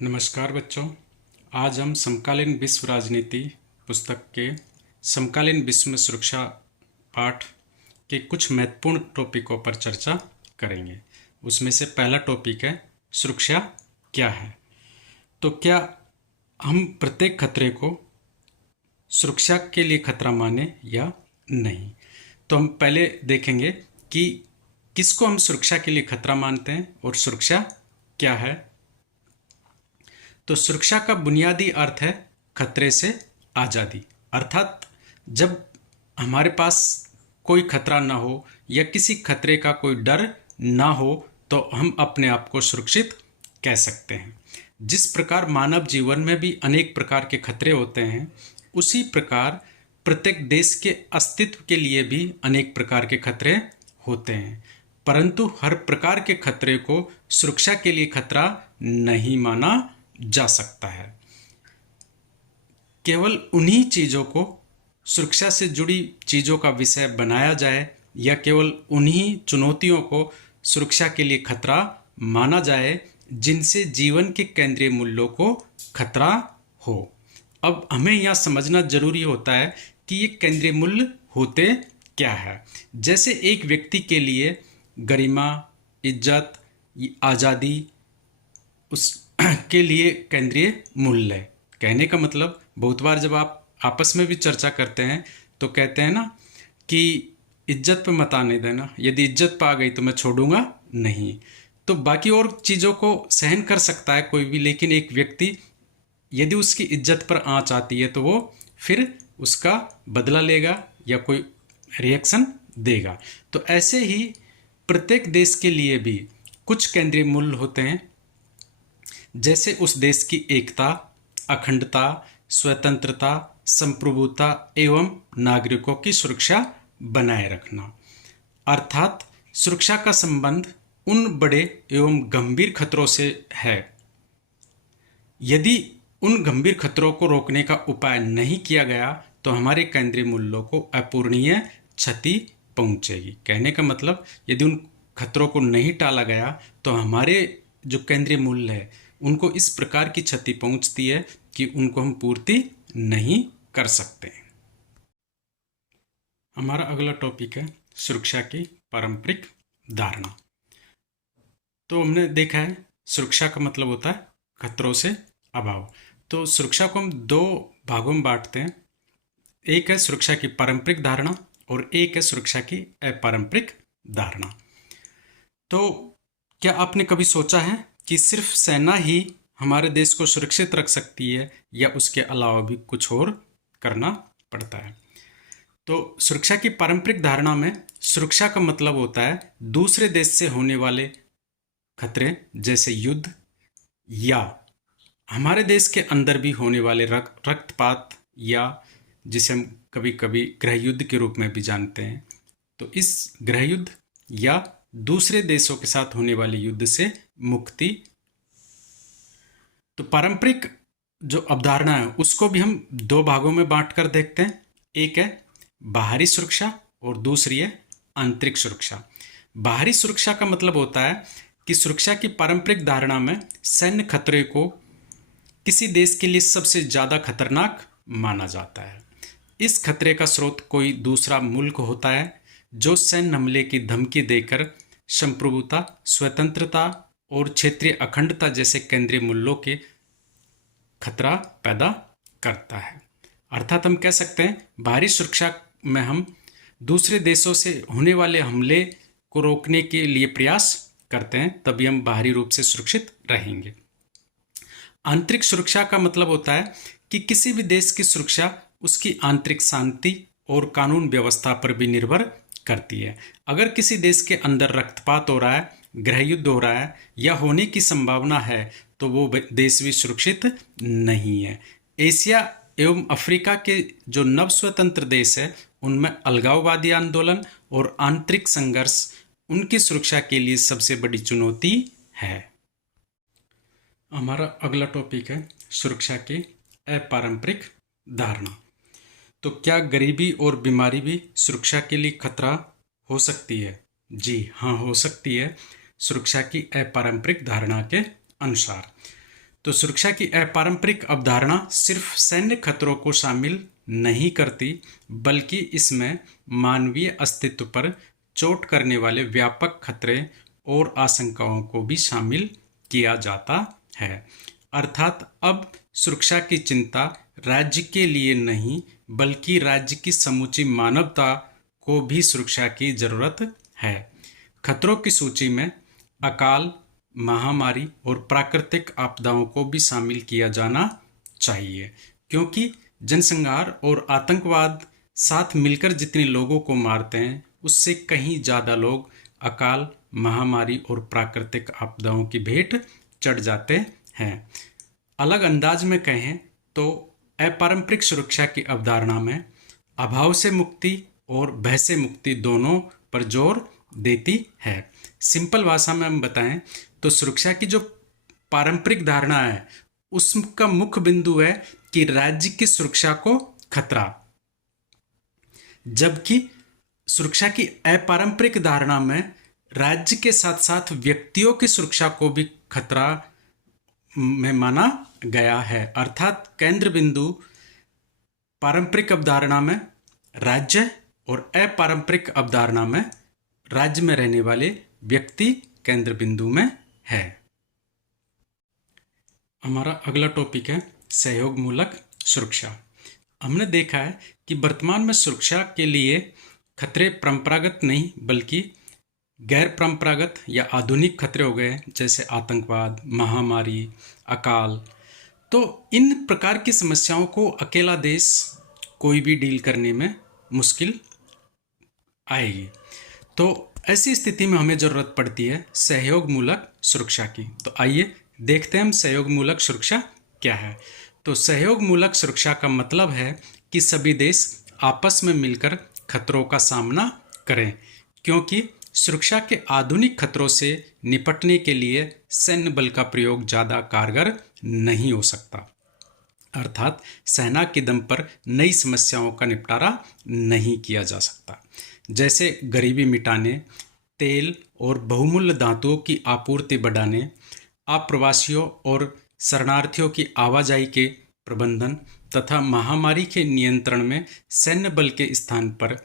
नमस्कार बच्चों। आज हम समकालीन विश्व राजनीति पुस्तक के समकालीन विश्व में सुरक्षा पाठ के कुछ महत्वपूर्ण टॉपिकों पर चर्चा करेंगे। उसमें से पहला टॉपिक है सुरक्षा क्या है। तो क्या हम प्रत्येक खतरे को सुरक्षा के लिए खतरा माने या नहीं। तो हम पहले देखेंगे कि किसको हम सुरक्षा के लिए खतरा मानते हैं और सुरक्षा क्या है। तो सुरक्षा का बुनियादी अर्थ है खतरे से आज़ादी, अर्थात जब हमारे पास कोई खतरा ना हो या किसी खतरे का कोई डर ना हो तो हम अपने आप को सुरक्षित कह सकते हैं। जिस प्रकार मानव जीवन में भी अनेक प्रकार के खतरे होते हैं, उसी प्रकार प्रत्येक देश के अस्तित्व के लिए भी अनेक प्रकार के खतरे होते हैं, परंतु हर प्रकार के खतरे को सुरक्षा के लिए खतरा नहीं माना जा सकता है। केवल उन्हीं चीज़ों को सुरक्षा से जुड़ी चीज़ों का विषय बनाया जाए या केवल उन्हीं चुनौतियों को सुरक्षा के लिए खतरा माना जाए जिनसे जीवन के केंद्रीय मूल्यों को खतरा हो। अब हमें यह समझना जरूरी होता है कि ये केंद्रीय मूल्य होते क्या है। जैसे एक व्यक्ति के लिए गरिमा, इज्जत, आज़ादी उस के लिए केंद्रीय मूल्य है। कहने का मतलब बहुत बार जब आप आपस में भी चर्चा करते हैं तो कहते हैं ना कि इज्जत पे मत आने देना, यदि इज्जत पा गई तो मैं छोड़ूंगा नहीं। तो बाकी और चीज़ों को सहन कर सकता है कोई भी, लेकिन एक व्यक्ति यदि उसकी इज्जत पर आंच आती है तो वो फिर उसका बदला लेगा या कोई रिएक्शन देगा। तो ऐसे ही प्रत्येक देश के लिए भी कुछ केंद्रीय मूल्य होते हैं, जैसे उस देश की एकता, अखंडता, स्वतंत्रता, संप्रभुता एवं नागरिकों की सुरक्षा बनाए रखना। अर्थात सुरक्षा का संबंध उन बड़े एवं गंभीर खतरों से है। यदि उन गंभीर खतरों को रोकने का उपाय नहीं किया गया तो हमारे केंद्रीय मूल्यों को अपूरणीय क्षति पहुंचेगी। कहने का मतलब यदि उन खतरों को नहीं टाला गया तो हमारे जो केंद्रीय मूल्य है उनको इस प्रकार की क्षति पहुंचती है कि उनको हम पूर्ति नहीं कर सकते। हमारा अगला टॉपिक है सुरक्षा की पारंपरिक धारणा। तो हमने देखा है सुरक्षा का मतलब होता है खतरों से अभाव। तो सुरक्षा को हम दो भागों में बांटते हैं, एक है सुरक्षा की पारंपरिक धारणा और एक है सुरक्षा की अपारंपरिक धारणा। तो क्या आपने कभी सोचा है कि सिर्फ सेना ही हमारे देश को सुरक्षित रख सकती है या उसके अलावा भी कुछ और करना पड़ता है। तो सुरक्षा की पारंपरिक धारणा में सुरक्षा का मतलब होता है दूसरे देश से होने वाले खतरे, जैसे युद्ध या हमारे देश के अंदर भी होने वाले रक्तपात या जिसे हम कभी कभी गृह युद्ध के रूप में भी जानते हैं। तो इस गृह युद्ध या दूसरे देशों के साथ होने वाले युद्ध से मुक्ति। तो पारंपरिक जो अवधारणा है उसको भी हम दो भागों में बांटकर देखते हैं, एक है बाहरी सुरक्षा और दूसरी है आंतरिक सुरक्षा। बाहरी सुरक्षा का मतलब होता है कि सुरक्षा की पारंपरिक धारणा में सैन्य खतरे को किसी देश के लिए सबसे ज़्यादा खतरनाक माना जाता है। इस खतरे का स्रोत कोई दूसरा मुल्क होता है जो सैन्य हमले की धमकी देकर संप्रभुता, स्वतंत्रता और क्षेत्रीय अखंडता जैसे केंद्रीय मूल्यों के खतरा पैदा करता है। अर्थात हम कह सकते हैं बाहरी सुरक्षा में हम दूसरे देशों से होने वाले हमले को रोकने के लिए प्रयास करते हैं, तभी हम बाहरी रूप से सुरक्षित रहेंगे। आंतरिक सुरक्षा का मतलब होता है कि किसी भी देश की सुरक्षा उसकी आंतरिक शांति और कानून व्यवस्था पर भी निर्भर करती है। अगर किसी देश के अंदर रक्तपात हो रहा है, गृह युद्ध हो रहा है या होने की संभावना है तो वो देश भी सुरक्षित नहीं है। एशिया एवं अफ्रीका के जो नव स्वतंत्र देश है उनमें अलगाववादी आंदोलन और आंतरिक संघर्ष उनकी सुरक्षा के लिए सबसे बड़ी चुनौती है। हमारा अगला टॉपिक है सुरक्षा की अपारंपरिक धारणा। तो क्या गरीबी और बीमारी भी सुरक्षा के लिए खतरा हो सकती है? जी हाँ, हो सकती है सुरक्षा की अपारंपरिक धारणा के अनुसार। तो सुरक्षा की अपारंपरिक अवधारणा सिर्फ सैन्य खतरों को शामिल नहीं करती, बल्कि इसमें मानवीय अस्तित्व पर चोट करने वाले व्यापक खतरे और आशंकाओं को भी शामिल किया जाता है। अर्थात अब सुरक्षा की चिंता राज्य के लिए नहीं, बल्कि राज्य की समूची मानवता को भी सुरक्षा की जरूरत है। खतरों की सूची में अकाल, महामारी और प्राकृतिक आपदाओं को भी शामिल किया जाना चाहिए, क्योंकि जनसंहार और आतंकवाद साथ मिलकर जितने लोगों को मारते हैं, उससे कहीं ज़्यादा लोग अकाल, महामारी और प्राकृतिक आपदाओं की भेंट चढ़ जाते हैं। अलग अंदाज में कहें तो अपारंपरिक सुरक्षा की अवधारणा में अभाव से मुक्ति और भय से मुक्ति दोनों पर जोर देती है। सिंपल भाषा में हम बताएं तो सुरक्षा की जो पारंपरिक धारणा है, उसका मुख्य बिंदु है कि राज्य की सुरक्षा को खतरा, जबकि सुरक्षा की अपारंपरिक धारणा में राज्य के साथ साथ व्यक्तियों की सुरक्षा को भी खतरा में माना गया है। अर्थात केंद्र बिंदु पारंपरिक अवधारणा में राज्य और अपारंपरिक अवधारणा में राज्य में रहने वाले व्यक्ति केंद्र बिंदु में है। हमारा अगला टॉपिक है सहयोग मूलक सुरक्षा। हमने देखा है कि वर्तमान में सुरक्षा के लिए खतरे परंपरागत नहीं बल्कि गैर परंपरागत या आधुनिक खतरे हो गए, जैसे आतंकवाद, महामारी, अकाल। तो इन प्रकार की समस्याओं को अकेला देश कोई भी डील करने में मुश्किल आएगी। तो ऐसी स्थिति में हमें ज़रूरत पड़ती है सहयोग मूलक सुरक्षा की। तो आइए देखते हैं हम सहयोग मूलक सुरक्षा क्या है। तो सहयोग मूलक सुरक्षा का मतलब है कि सभी देश आपस में मिलकर खतरों का सामना करें, क्योंकि सुरक्षा के आधुनिक खतरों से निपटने के लिए सैन्य बल का प्रयोग ज़्यादा कारगर नहीं हो सकता। अर्थात सेना के दम पर नई समस्याओं का निपटारा नहीं किया जा सकता, जैसे गरीबी मिटाने, तेल और बहुमूल्य धातुओं की आपूर्ति बढ़ाने, आप्रवासियों और शरणार्थियों की आवाजाही के प्रबंधन तथा महामारी के नियंत्रण में सैन्य बल के स्थान पर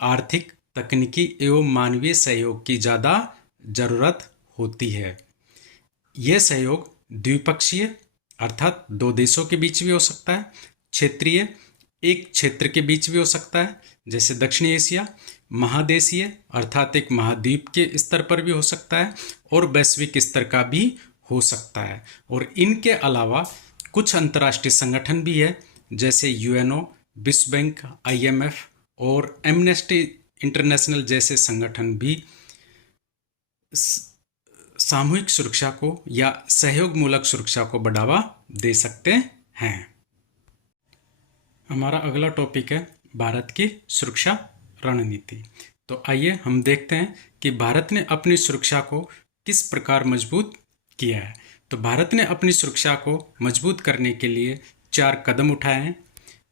आर्थिक, तकनीकी एवं मानवीय सहयोग की ज़्यादा जरूरत होती है। यह सहयोग द्विपक्षीय अर्थात दो देशों के बीच भी हो सकता है, क्षेत्रीय एक क्षेत्र के बीच भी हो सकता है जैसे दक्षिण एशिया, महादेशीय अर्थात एक महाद्वीप के स्तर पर भी हो सकता है, और वैश्विक स्तर का भी हो सकता है। और इनके अलावा कुछ अंतर्राष्ट्रीय संगठन भी है जैसे यूएनओ, विश्व बैंक, आईएमएफ और एमनेस्टी इंटरनेशनल जैसे संगठन भी सामूहिक सुरक्षा को या सहयोग मूलक सुरक्षा को बढ़ावा दे सकते हैं। हमारा अगला टॉपिक है भारत की सुरक्षा रणनीति। तो आइए हम देखते हैं कि भारत ने अपनी सुरक्षा को किस प्रकार मजबूत किया है। तो भारत ने अपनी सुरक्षा को मजबूत करने के लिए 4 कदम उठाए हैं।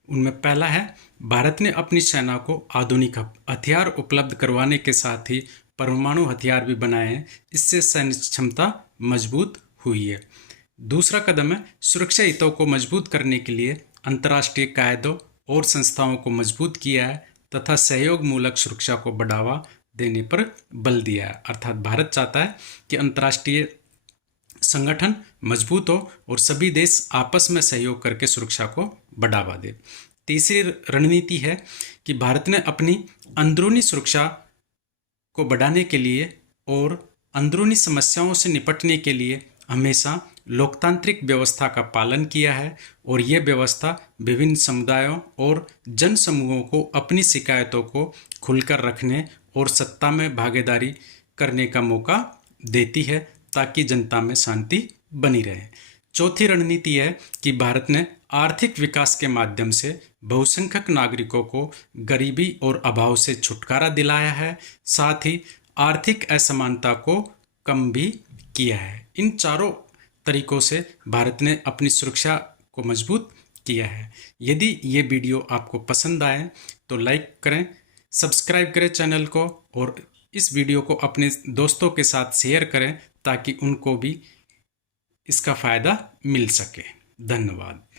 उनमें पहला है, भारत ने अपनी सेना को आधुनिक हथियार उपलब्ध करवाने के साथ ही परमाणु हथियार भी बनाए हैं। इससे सैन्य क्षमता मजबूत हुई है। दूसरा कदम है, सुरक्षा हितों को मजबूत करने के लिए अंतर्राष्ट्रीय कायदों और संस्थाओं को मजबूत किया है तथा सहयोग मूलक सुरक्षा को बढ़ावा देने पर बल दिया है। अर्थात भारत चाहता है कि अंतर्राष्ट्रीय संगठन मजबूत हो और सभी देश आपस में सहयोग करके सुरक्षा को बढ़ावा दे। तीसरी रणनीति है कि भारत ने अपनी अंदरूनी सुरक्षा को बढ़ाने के लिए और अंदरूनी समस्याओं से निपटने के लिए हमेशा लोकतांत्रिक व्यवस्था का पालन किया है, और यह व्यवस्था विभिन्न समुदायों और जन समूहों को अपनी शिकायतों को खुलकर रखने और सत्ता में भागीदारी करने का मौका देती है ताकि जनता में शांति बनी रहे। चौथी रणनीति है कि भारत ने आर्थिक विकास के माध्यम से बहुसंख्यक नागरिकों को गरीबी और अभाव से छुटकारा दिलाया है, साथ ही आर्थिक असमानता को कम भी किया है। इन चारों तरीकों से भारत ने अपनी सुरक्षा को मजबूत किया है। यदि ये वीडियो आपको पसंद आए तो लाइक करें, सब्सक्राइब करें चैनल को, और इस वीडियो को अपने दोस्तों के साथ शेयर करें ताकि उनको भी इसका फ़ायदा मिल सके। धन्यवाद।